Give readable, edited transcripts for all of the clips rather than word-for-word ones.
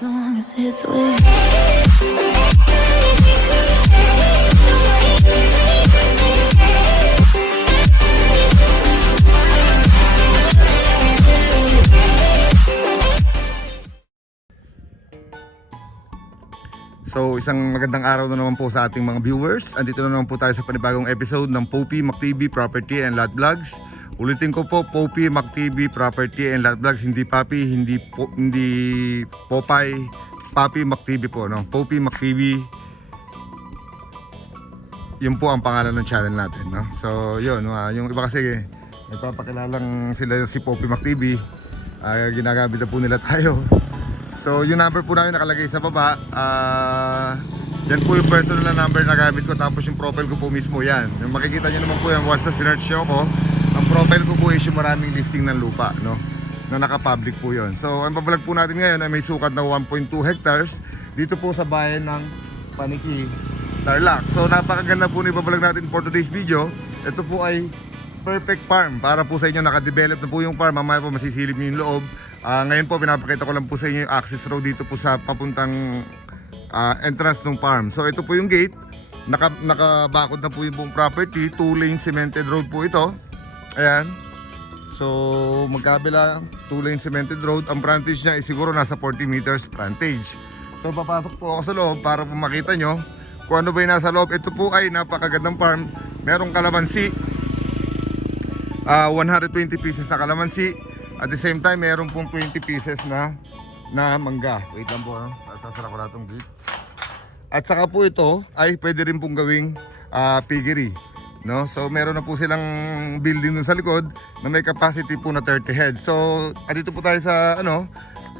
as long as it's with So isang magandang araw na naman po sa ating mga viewers. Andito na naman po tayo sa panibagong episode ng Poppy MacTV Property and Lot Vlogs. Ulitin ko po, Poppy MacTV Property and Lot Vlogs, hindi Papi, hindi Popeye, Papi MacTV po, no? Poppy MacTV. Yun po ang pangalan ng channel natin, no? So yun, yung iba kasi nagpapakilalang sila si Poppy MacTV. Ginagamit na po nila tayo. So yung number po namin nakalagay sa baba. Yan po yung personal na number na gamit ko. Tapos yung profile ko po mismo yan. Yung makikita nyo naman po yan once na sinerch nyo ko. Ang profile ko po is yung maraming listing ng lupa, no? Na naka-public po yun. So ang babalag po natin ngayon ay may sukat na 1.2 hectares dito po sa bayan ng Paniki, Tarlac. So napakaganda po na ibabalag natin for today's video. Ito po ay perfect farm para po sa inyo. Naka-develop na po yung farm. Mamaya po masisilip nyo yung loob. Ngayon po pinapakita ko lang po sa inyo yung access road dito po sa papuntang entrance ng farm. So ito po yung gate. Nakabakod na po yung buong property. 2-lane cemented road po ito. Ayan. So magkabila 2-lane cemented road. Ang frontage niya is siguro nasa 40 meters frontage. So papasok po ako sa loob para po makita nyo kung ano ba yung nasa loob. Ito po ay napakagandang farm. Merong kalamansi, 120 pieces na kalamansi. At the same time, meron pong 20 pieces na mangga. Wait lang po, no? Sasara ko na itong gate. At saka po ito ay pwede rin pong gawing piggery, no? So meron na po silang building dun sa likod na may capacity po na 30 heads. So andito po tayo sa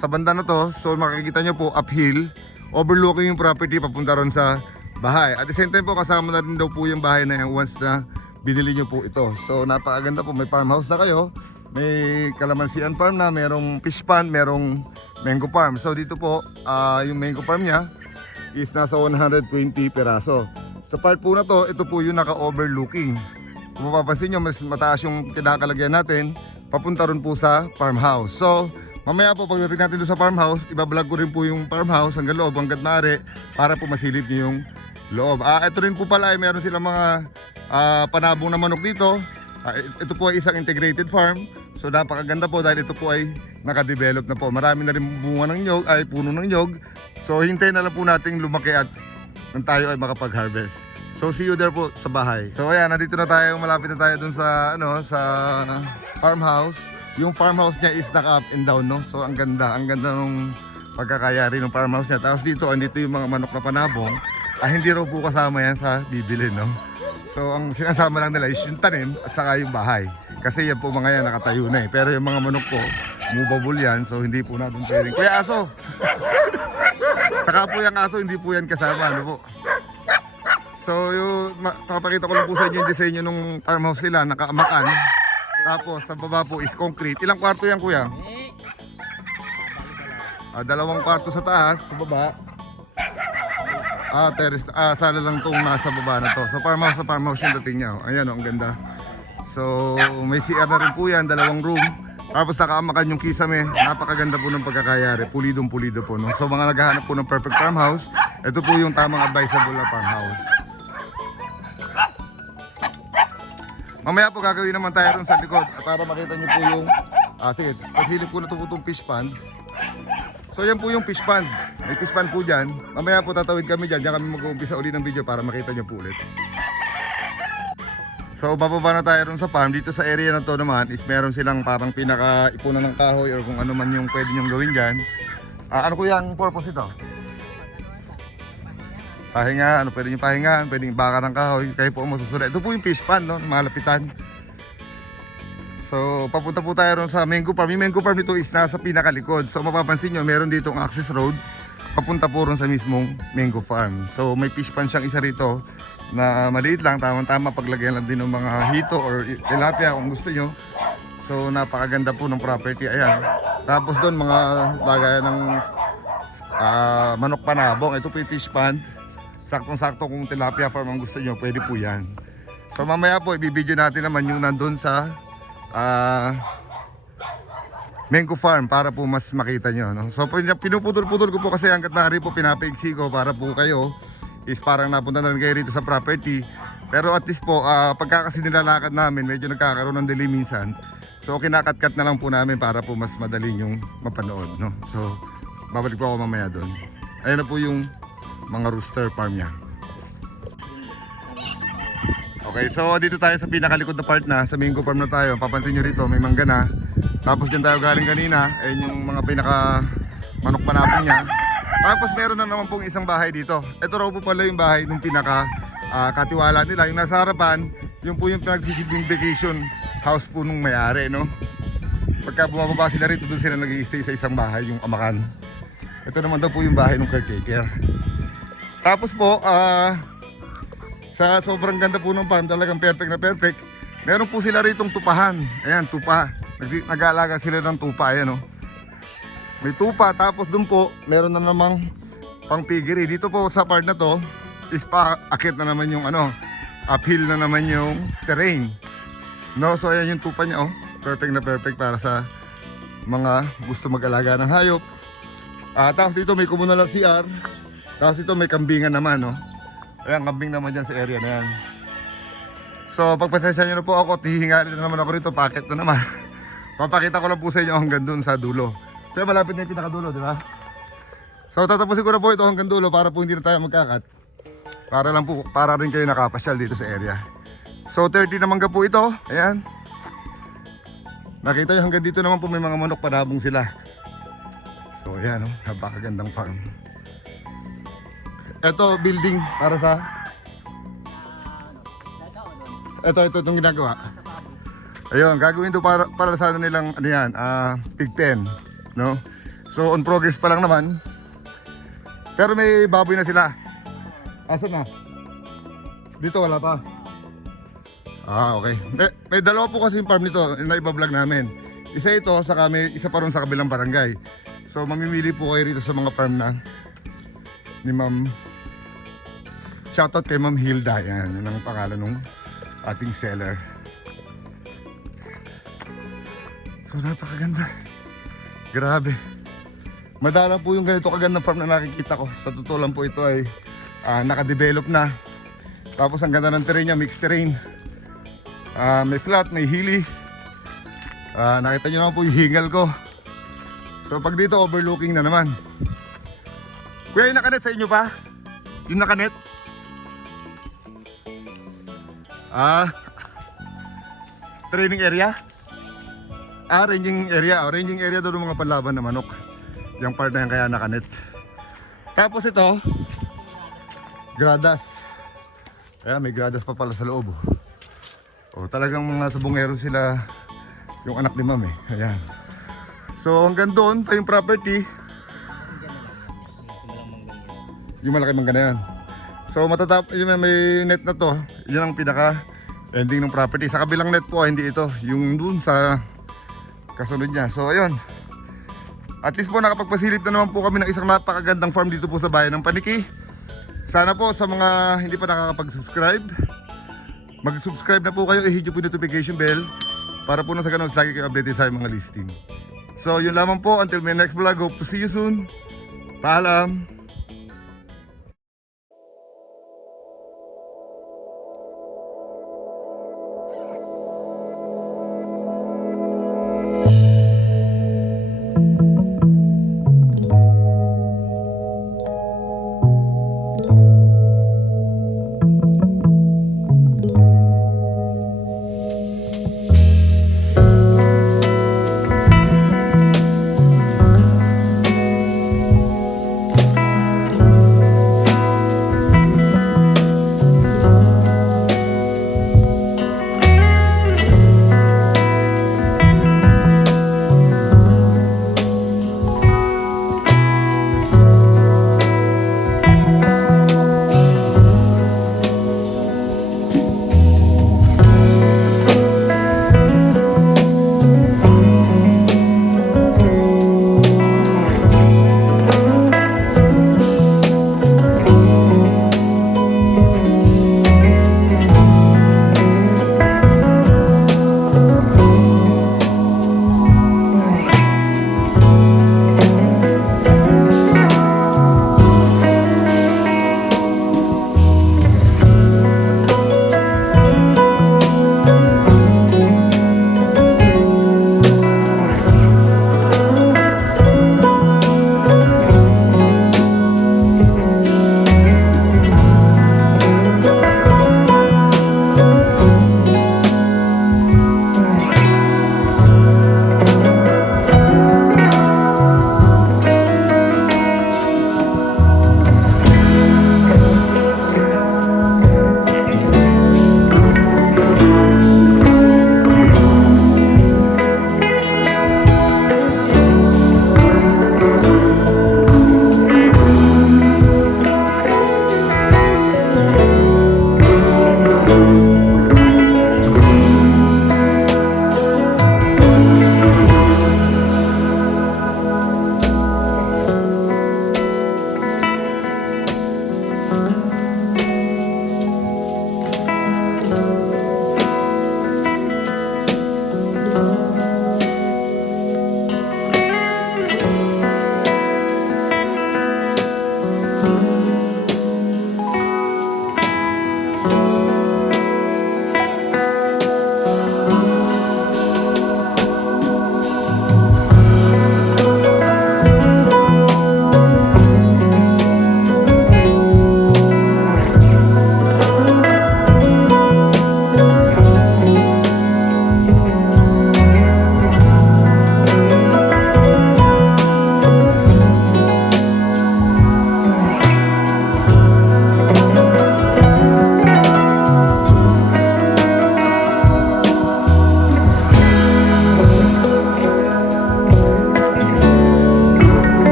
sa banda na to. So makikita nyo po uphill, overlooking yung property papunta ron sa bahay. At the same time po kasama na rin daw po yung bahay na yung once na binili nyo po ito. So napakaganda po, may farmhouse na kayo. May kalamansian farm na, merong fish pond, merong mango farm. So dito po, yung mango farm niya is nasa 120 peraso. Sa part po na to, ito po yung naka-overlooking. Kung mapapansin nyo, mas mataas yung kinakalagyan natin, papunta rin po sa farmhouse. So mamaya po pagdating natin doon sa farmhouse, ibablog ko rin po yung farmhouse hanggang loob, hanggang maaari, para po masilip nyo yung loob. Ito rin po pala ay meron silang mga panabong na manok dito. Ito po ay isang integrated farm. So napakaganda po dahil ito po ay nakadevelop na po. Marami na rin bunga ng nyog, ay puno ng nyog. So hintayin na lang po nating lumaki at nang tayo ay makapag-harvest. So see you there po sa bahay. So ayan, nandito na tayo, malapit na tayo dun sa sa farmhouse. Yung farmhouse niya is naka up and down, no? So ang ganda nung pagkakayari ng farmhouse niya. Tapos dito, andito yung mga manok na panabong. Hindi raw po kasama yan sa bibili, no? So ang sinasama lang nila is yung tanim at saka yung bahay. Kasi yan po mga yan nakatayo na eh. Pero yung mga manok po, movable yan. So hindi po natin pwedeng. Kuya aso! Saka po yung aso, hindi po yan kasama. Ano po? So yung makapakita ko lang po sa inyo yung disenyo ng farmhouse nila. Nakaamakan. Tapos sa baba po is concrete. Ilang kwarto yan kuya? 2 kwarto sa taas, sa baba. Terrace, sala lang itong nasa baba na to. So farmhouse yung dating niya. Ayan ang ganda. So may CR na rin po yan, 2 room. Tapos nakaamakan yung kisame. Napakaganda po ng pagkakayari. Pulidong-pulido po, no? So mga naghahanap po ng perfect farmhouse, ito po yung tamang advisable na farmhouse. Mamaya po gagawin naman tayo rin sa likod para makita nyo po yung sige, pasilip ko na ito po itong fish pond. So yan po yung fish pond. May fish pond po dyan. Mamaya po tatawid kami dyan. Diyan kami mag-uumpisa uli ng video para makita nyo po ulit. So bababa na tayo rin sa farm. Dito sa area na to naman is meron silang parang pinaka-ipunan ng kahoy or kung ano man yung pwede nyong gawin dyan. Ano ko yung purpose ito? Pahinga, ano pwede nyo pahinga, pwede yung baka ng kahoy. Kayo po ang masusunod. Ito po yung fish pond, no? Malapitan. So papunta po tayo rin sa mango farm. Yung mango farm nito is nasa pinakalikod. So mapapansin nyo, meron ditong access road papunta po rin sa mismong mango farm. So may fish pond siyang isa rito na maliit lang, tamang-tama paglagyan lang din ng mga hito or tilapia kung gusto nyo. So napakaganda po ng property. Ayan. Tapos doon mga bagay ng manok panabong. Ito po yung fish pond. Saktong-sakto kung tilapia farm ang gusto nyo, pwede po yan. So mamaya po ibibideo natin naman yung nandun sa mango farm para po mas makita nyo, no? So pinuputol-putol ko po kasi hanggat maaari po pinapaigsi ko para po kayo is parang napunta na rin kayo rito sa property. Pero at least po, pagka kasi nilalakad namin, medyo nagkakaroon ng delay minsan. So kinakat-kat na lang po namin para po mas madali yung mapanood, no? So babalik po ako mamaya doon. Ayun na po yung mga rooster farm niya. Okay, so dito tayo sa pinakalikod na part na, sa mango farm na tayo. Papansin nyo rito, may mangga na. Tapos dyan tayo galing kanina, ayun yung mga pinaka manok panapon niya. Tapos meron na naman pong isang bahay dito. Ito raw po pala yung bahay ng pinaka katiwala nila. Yung nasa harapan, yung po yung pinagsisilbing vacation house po nung may-ari, no? Pagka bumababa sila rito, doon sila nag-i-stay sa isang bahay, yung amakan. Ito naman daw po yung bahay ng caretaker. Tapos po, sa sobrang ganda po ng farm, talagang perfect na perfect. Meron po sila ritong tupahan. Ayan, tupa. Nag-aalaga sila ng tupa, ayan, no? May tupa, tapos doon po, meron na namang pang piggery. Dito po sa part na to, is paakit na naman yung uphill na naman yung terrain. No, so ayan yung tupa niya, oh. Perfect na perfect para sa mga gusto mag-alaga ng hayop. Tapos dito may komunal na CR. Tapos dito may kambingan naman, no. Ayan, kambing naman dyan sa area na yan. So pagpasensya nyo na po ako, hihingalin na naman ako rito, packet na naman. Papakita ko lang po sa inyo hanggang dun sa dulo. Kaya malapit na yung pinakadulo, di ba? So tatapusin ko na po ito hanggang dulo para po hindi na tayo magkakat. Para lang po, para rin kayo nakapasyal dito sa area. So 30 na mangga po ito. Ayan. Nakita nyo hanggang dito naman po may mga manok, panabong sila. So ayan, oh, napakagandang farm. Ito building para sa itong ginagawa. Ayun, gagawin to para sa nilang pig pen, no? So on progress pa lang naman. Pero may baboy na sila. Asan na? Dito wala pa. Okay. May dalawa po kasi yung farm nito na iba-vlog namin. Isa ito, saka may isa pa ron sa kabilang barangay. So mamimili po kayo rito sa mga farm na ni Ma'am. Shoutout kay Ma'am Hilda. Yan ang pangalan ng ating seller. So napakaganda. Grabe. Madala po yung ganito kagandang farm na nakikita ko. Sa totoo lang po ito ay nakadevelop na. Tapos ang ganda ng terrain niya, mixed terrain. May flat, may hilly. Nakita nyo naman po yung hingal ko. So pag dito overlooking na naman. Kuya, yung nakanet sa inyo pa? Yung nakanet? Training area? Ranging area. Ranging area doon ng mga panlaban na manok. Yung part na yan kaya nakanet. Tapos ito, gradas. Ayan, may gradas pa pala sa loob. Talagang mga sabungero sila, yung anak ni Ma'am eh. Ayan. So hanggang doon pa yung property. Yung malaki mangga na yan. So yung may net na to, yun ang pinaka ending ng property. Sa kabilang net po, hindi ito. Yung dun sa kasunod niya. So ayun. At least po nakapagpasilip na naman po kami ng isang napakagandang farm dito po sa bayan ng Paniki. Sana po sa mga hindi pa nakakapag-subscribe, mag-subscribe na po kayo, i-hit nyo po yung notification bell para po nang sa ganun lagi kayo updated sa mga listing. So yun lamang po, until my next vlog, hope to see you soon. Paalam!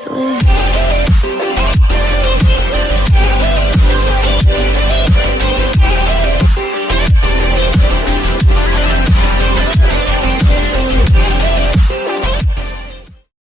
Twist